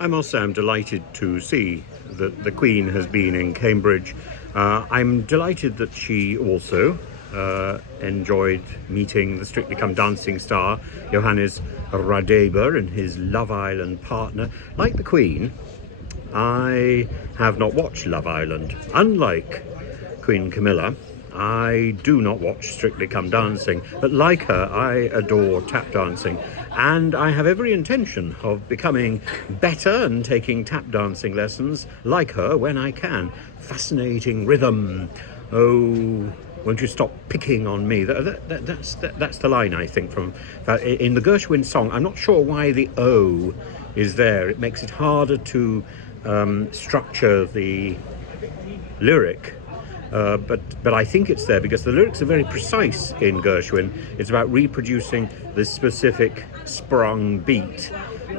I must say I'm delighted to see that the Queen has been in Cambridge. I'm delighted that she also enjoyed meeting the Strictly Come Dancing star, Johannes Radebe, and his Love Island partner. Like the Queen, I have not watched Love Island. Unlike Queen Camilla, I do not watch Strictly Come Dancing, but like her, I adore tap dancing. And I have every intention of becoming better and taking tap dancing lessons like her when I can. Fascinating rhythm. Oh, won't you stop picking on me? That's the line, I think, from in the Gershwin song. I'm not sure why the O is there. It makes it harder to structure the lyric. But I think it's there because the lyrics are very precise in Gershwin. It's about reproducing this specific sprung beat.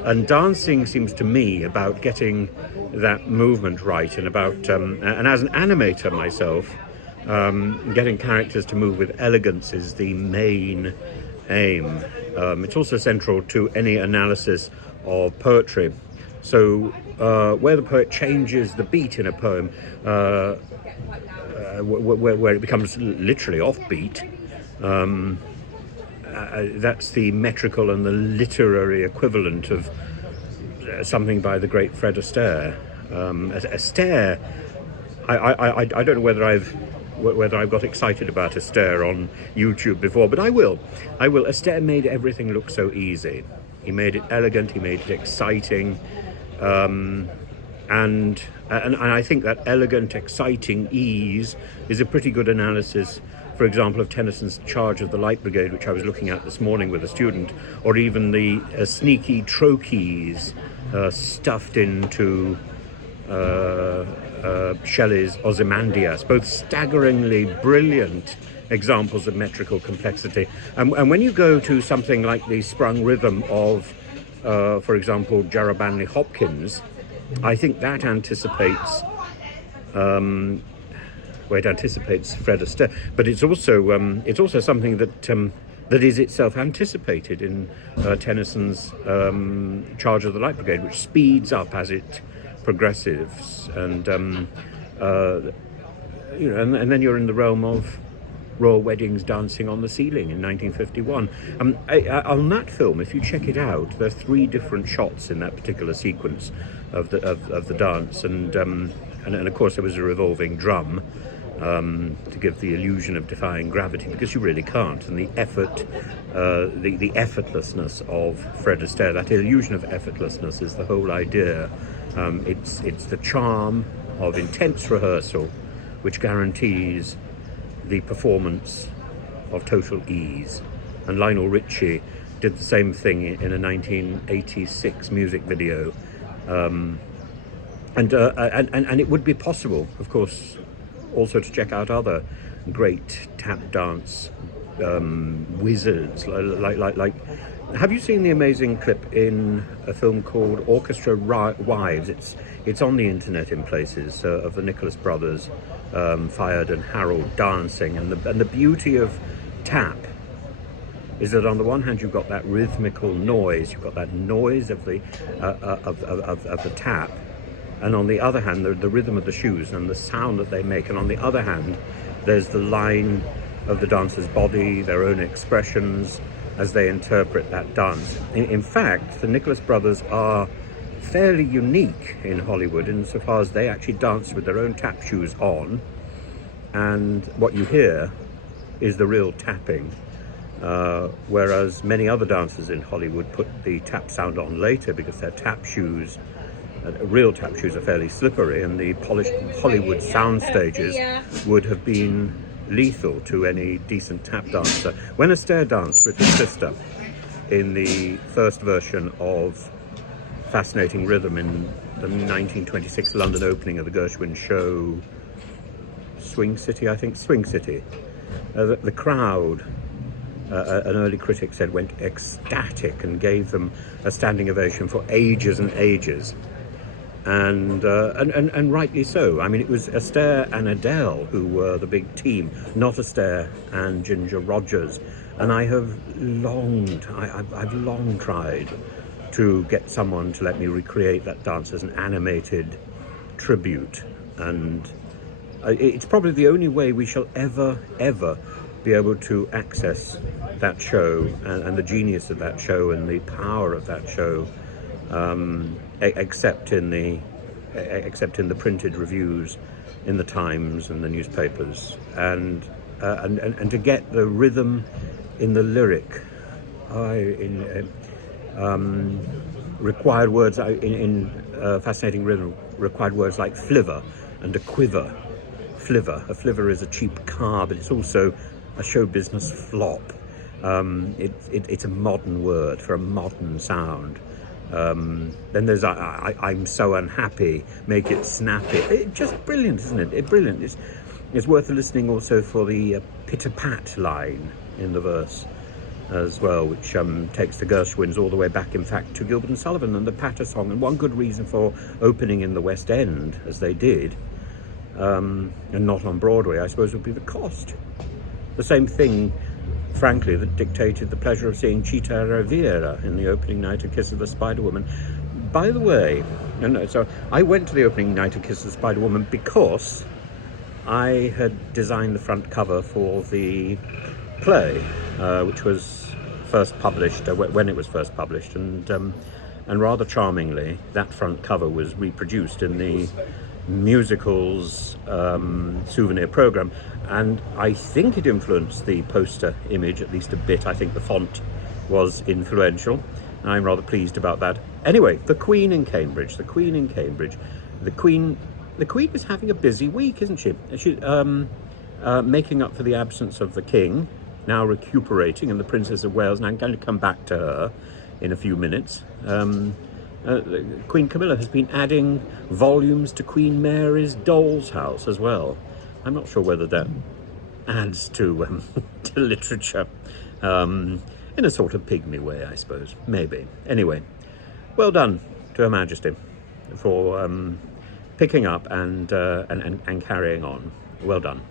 And dancing seems to me about getting that movement right, and about, and as an animator myself, getting characters to move with elegance is the main aim. It's also central to any analysis of poetry. So where the poet changes the beat in a poem, where it becomes literally offbeat, that's the metrical and the literary equivalent of something by the great Fred Astaire. Astaire, I don't know whether I've got excited about Astaire on YouTube before, but I will. Astaire made everything look so easy. He made it elegant, he made it exciting, and I think that elegant, exciting ease is a pretty good analysis, for example, of Tennyson's Charge of the Light Brigade, which I was looking at this morning with a student, or even the sneaky trochees stuffed into Shelley's Ozymandias, both staggeringly brilliant examples of metrical complexity. And when you go to something like the sprung rhythm of, for example, Jarabanli Hopkins, I think that anticipates Fred Astaire, but it's also something that is itself anticipated in Tennyson's Charge of the Light Brigade, which speeds up as it progresses, and and then you're in the realm of royal weddings dancing on the ceiling in 1951. On that film, if you check it out, there are 3 different shots in that particular sequence of the dance, and of course there was a revolving drum to give the illusion of defying gravity, because you really can't. And the effort, the effortlessness of Fred Astaire, that illusion of effortlessness is the whole idea. It's the charm of intense rehearsal which guarantees the performance of total ease. And Lionel Richie did the same thing in a 1986 music video, and it would be possible, of course, also to check out other great tap dance wizards. Like, have you seen the amazing clip in a film called Orchestra Wives? It's on the internet in places, of the Nicholas brothers, Fayed and Harold, dancing, and the beauty of tap is that on the one hand you've got that rhythmical noise, you've got that noise of the tap, and on the other hand the rhythm of the shoes and the sound that they make, and on the other hand there's the line of the dancer's body, their own expressions as they interpret that dance. In fact, the Nicholas brothers are fairly unique in Hollywood insofar as they actually dance with their own tap shoes on, and what you hear is the real tapping, whereas many other dancers in Hollywood put the tap sound on later because their tap shoes, real tap shoes, are fairly slippery, and the polished Hollywood sound stages would have been lethal to any decent tap dancer. When Astaire danced with his sister in the first version of Fascinating Rhythm in the 1926 London opening of the Gershwin show Swing City, the crowd, an early critic said, went ecstatic and gave them a standing ovation for ages and ages, and rightly so. I mean, it was Astaire and Adele who were the big team, not Astaire and Ginger Rogers. And I've long tried to get someone to let me recreate that dance as an animated tribute. And it's probably the only way we shall ever be able to access that show and the genius of that show and the power of that show, except in the printed reviews in the Times and the newspapers, and to get the rhythm in the lyric, required words in fascinating rhythm, required words like flivver and a quiver. A flivver is a cheap car, but it's also a show business flop. It's a modern word for a modern sound. Then there's I'm so unhappy, make it snappy. It's just brilliant, isn't it? Brilliant. It's worth listening also for the pitter-pat line in the verse as well, which takes the Gershwins all the way back, in fact, to Gilbert and Sullivan and the patter song. And one good reason for opening in the West End, as they did, and not on Broadway, I suppose, would be the cost. The same thing, frankly, that dictated the pleasure of seeing Chita Rivera in the opening night of Kiss of the Spider-Woman. By the way, so I went to the opening night of Kiss of the Spider-Woman because I had designed the front cover for the play, which was first published, when it was first published, and rather charmingly, that front cover was reproduced in the musical's souvenir program, and I think it influenced the poster image at least a bit. I think the font was influential. I'm rather pleased about that. Anyway, the Queen in Cambridge. The Queen is having a busy week, isn't she? She's making up for the absence of the King, now recuperating, and the Princess of Wales. And I'm going to come back to her in a few minutes. Queen Camilla has been adding volumes to Queen Mary's Doll's House as well. I'm not sure whether that adds to to literature in a sort of pygmy way, I suppose. Maybe. Anyway, well done to Her Majesty for picking up and carrying on. Well done.